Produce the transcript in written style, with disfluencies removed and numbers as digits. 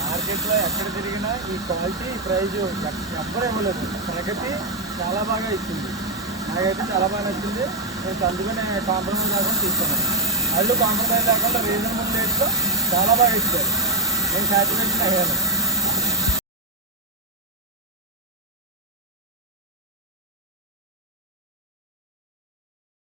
మార్కెట్లో ఎక్కడ తిరిగినా ఈ క్వాలిటీ ప్రైజ్ ఎవ్వరు ఇవ్వలేదు. తనకైతే చాలా బాగా ఇచ్చింది, నాకైతే చాలా బాగా నచ్చింది. నేను అందుకనే కాంప్రమైజ్ లేకుండా తీసుకున్నాను. వాళ్ళు కాంప్రమైజ్ లేకుండా రీజనబుల్ రేట్లో చాలా బాగా ఇచ్చారు. నేను సాటిస్ఫాక్షన్ అయ్యాను.